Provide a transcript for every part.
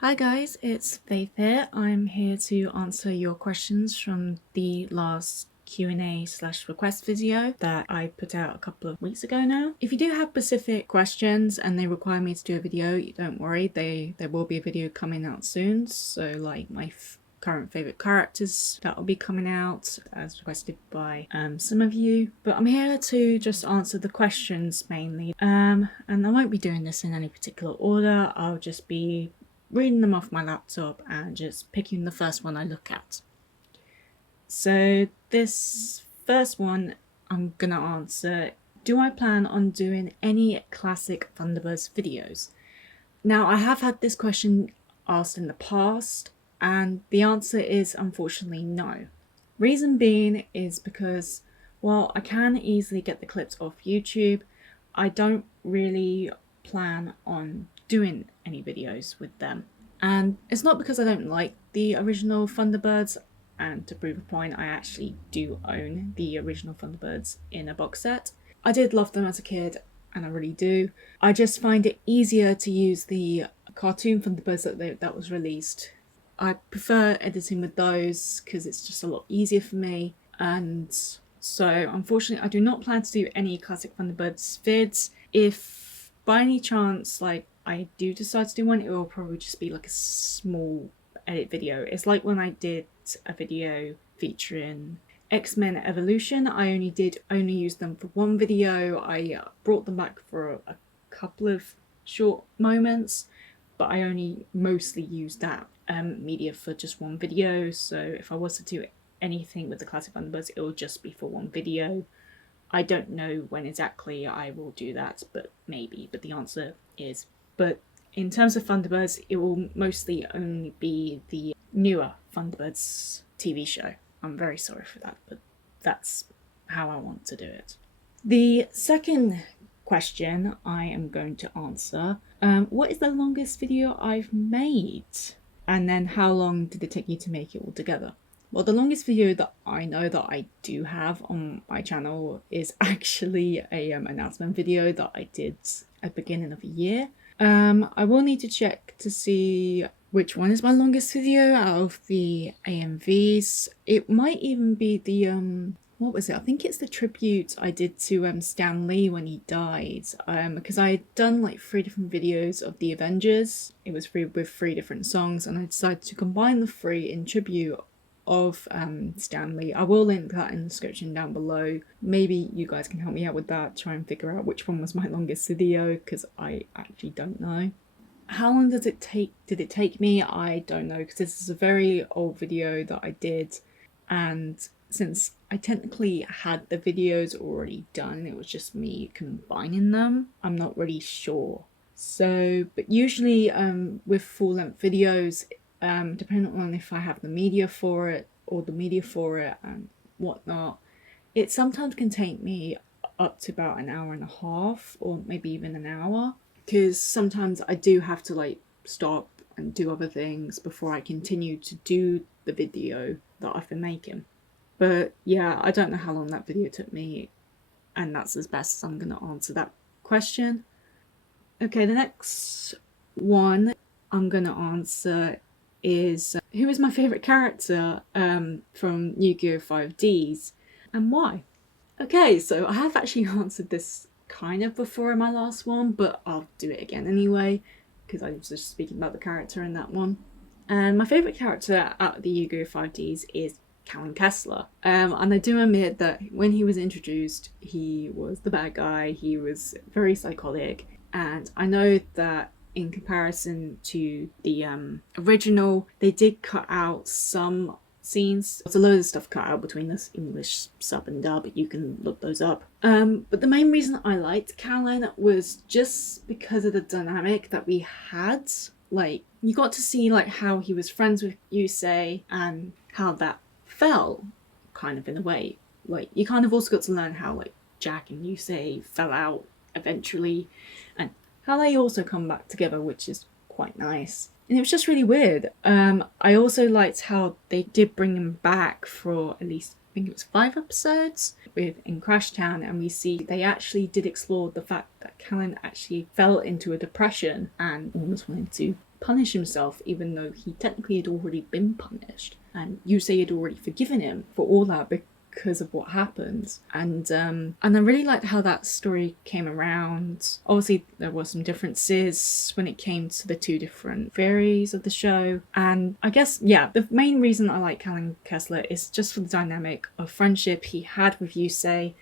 Hi guys, it's Faith here. I'm here to answer your questions from the last Q&A/request video that I put out a couple of weeks ago now. If you do have specific questions and they require me to do a video, don't worry, there will be a video coming out soon. So like my current favourite characters, that will be coming out as requested by some of you. But I'm here to just answer the questions mainly. And I won't be doing this in any particular order. I'll just be reading them off my laptop and just picking the first one I look at. So this first one I'm gonna answer, do I plan on doing any classic Thunderbirds videos? Now I have had this question asked in the past and the answer is unfortunately no. Reason being is because while I can easily get the clips off YouTube, I don't really plan on doing any videos with them. And it's not because I don't like the original Thunderbirds, and to prove a point, I actually do own the original Thunderbirds in a box set. I did love them as a kid, and I really do. I just find it easier to use the cartoon Thunderbirds that was released. I prefer editing with those because it's just a lot easier for me, and so unfortunately I do not plan to do any classic Thunderbirds vids. If by any chance I do decide to do one, it will probably just be like a small edit video. It's like when I did a video featuring X-Men Evolution. I only used them for one video. I brought them back for a couple of short moments, but I only mostly used that media for just one video. So if I was to do anything with the classic Thunderbirds, it will just be for one video. I don't know when exactly I will do that, but maybe. But the answer is. But in terms of Thunderbirds, it will mostly only be the newer Thunderbirds TV show. I'm very sorry for that, but that's how I want to do it. The second question I am going to answer, what is the longest video I've made? And then how long did it take you to make it all together? Well, the longest video that I know that I do have on my channel is actually a announcement video that I did at the beginning of the year. I will need to check to see which one is my longest video out of the AMVs. It might even be the what was it? I think it's the tribute I did to Stan Lee when he died. Because I had done like 3 different videos of the Avengers. It was with 3 different songs, and I decided to combine the 3 in tribute of Stan Lee. I will link that in the description down below. Maybe you guys can help me out with that, try and figure out which one was my longest video, because I actually don't know. How long did it take me? I don't know, because this is a very old video that I did, and since I technically had the videos already done, it was just me combining them, I'm not really sure. So, but usually with full-length videos, depending on if I have the media for it and whatnot, it sometimes can take me up to about an hour and a half, or maybe even an hour, because sometimes I do have to like stop and do other things before I continue to do the video that I've been making. But yeah, I don't know how long that video took me, and that's as best as I'm going to answer that question. Okay, the next one I'm going to answer is who is my favourite character from Yu-Gi-Oh! 5Ds and why? Okay, so I have actually answered this kind of before in my last one, but I'll do it again anyway because I was just speaking about the character in that one. And my favourite character out of the Yu-Gi-Oh! 5Ds is Callan Kessler. And I do admit that when he was introduced, he was the bad guy, he was very psychotic, and I know that in comparison to the original, they did cut out some scenes. There's a load of stuff cut out between this English sub and dub, you can look those up. But the main reason I liked Callan was just because of the dynamic that we had. Like, you got to see like how he was friends with Yusei and how that fell, kind of in a way. Like, you kind of also got to learn how like Jack and Yusei fell out eventually, and how they also come back together, which is quite nice. And it was just really weird. I also liked how they did bring him back for at least, I think it was 5 episodes in Crash Town, and we see they actually did explore the fact that Callan actually fell into a depression and almost wanted to punish himself even though he technically had already been punished. And Yusei had already forgiven him for all that because of what happened. And I really liked how that story came around. Obviously there were some differences when it came to the two different theories of the show, and I guess, yeah, the main reason I like Callan Kessler is just for the dynamic of friendship he had with Yusei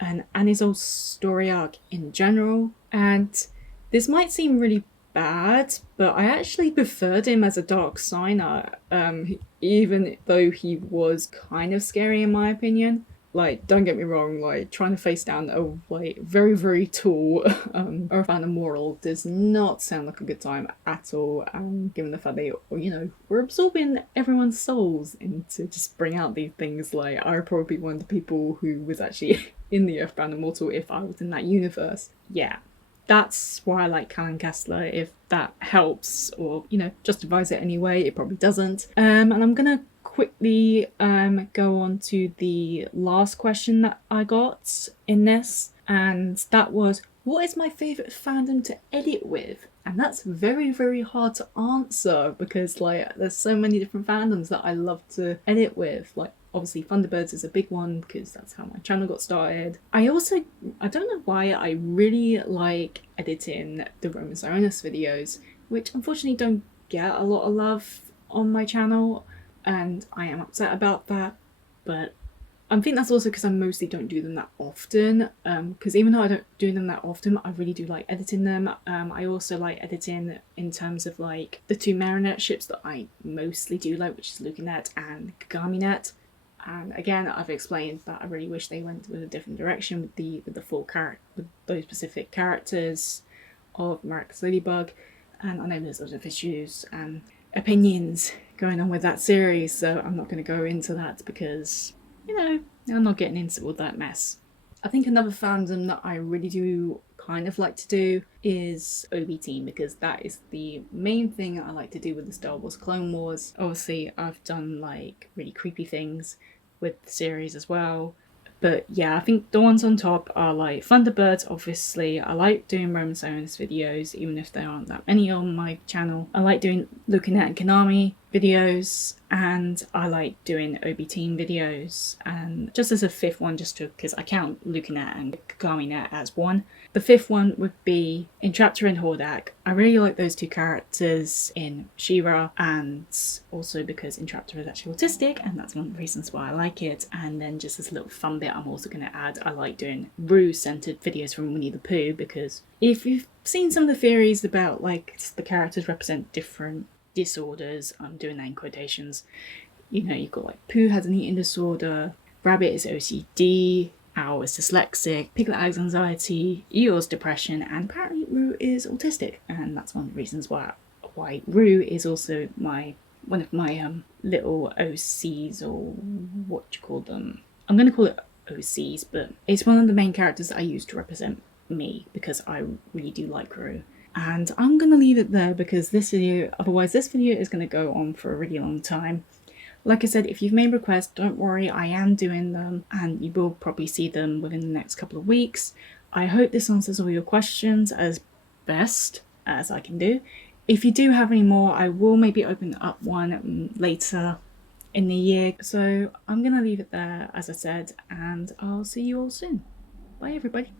and his old story arc in general. And this might seem really bad, but I actually preferred him as a dark signer, even though he was kind of scary in my opinion. Like, don't get me wrong, like, trying to face down a, like, very, very tall Earthbound Immortal does not sound like a good time at all, given the fact that, you know, we're absorbing everyone's souls into just bring out these things. Like, I would probably be one of the people who was actually in the Earthbound Immortal if I was in that universe. Yeah. That's why I like Callan Kessler. If that helps or, you know, justifies it anyway, it probably doesn't. And I'm gonna quickly go on to the last question that I got in this, and that was, what is my favourite fandom to edit with? And that's very, very hard to answer because, like, there's so many different fandoms that I love to edit with. Like, obviously Thunderbirds is a big one because that's how my channel got started. I don't know why, I really like editing the Roman Sionis videos, which unfortunately don't get a lot of love on my channel, and I am upset about that. But I think that's also because I mostly don't do them that often, because even though I don't do them that often, I really do like editing them. I also like editing in terms of like the two Marinette ships that I mostly do like, which is Lucanet and Kagami-net. And again, I've explained that I really wish they went with a different direction with the full with those specific characters of Marcus Ladybug. And I know there's other issues and opinions going on with that series, so I'm not going to go into that because, you know, I'm not getting into all that mess. I think another fandom that I really do kind of like to do is OB Team, because that is the main thing I like to do with the Star Wars Clone Wars. Obviously, I've done like really creepy things with the series as well. But yeah, I think the ones on top are like Thunderbirds, obviously. I like doing Roman Sionis videos, even if there aren't that many on my channel. I like doing Lucanet and Konami videos, and I like doing OB Team videos. And just as a fifth one, just because I count Lucanet and Kagami-net as one, the fifth one would be Entraptor and Hordak. I really like those two characters in She-Ra, and also because Entraptor is actually autistic, and that's one of the reasons why I like it. And then just as a little fun bit I'm also going to add, I like doing Rue-centered videos from Winnie the Pooh, because if you've seen some of the theories about like the characters represent different disorders, I'm doing that in quotations, you know, you've got like Pooh has an eating disorder, Rabbit is OCD, Owl is dyslexic, Piglet has anxiety, Eeyore's depression, and apparently Rue is autistic. And that's one of the reasons why Rue is also one of my little OCs, or what do you call them? I'm going to call it OCs, but it's one of the main characters that I use to represent me, because I really do like Rue. And I'm going to leave it there because this video is going to go on for a really long time. Like I said, if you've made requests, don't worry, I am doing them, and you will probably see them within the next couple of weeks. I hope this answers all your questions as best as I can do. If you do have any more, I will maybe open up one later in the year. So I'm going to leave it there, as I said, and I'll see you all soon. Bye, everybody.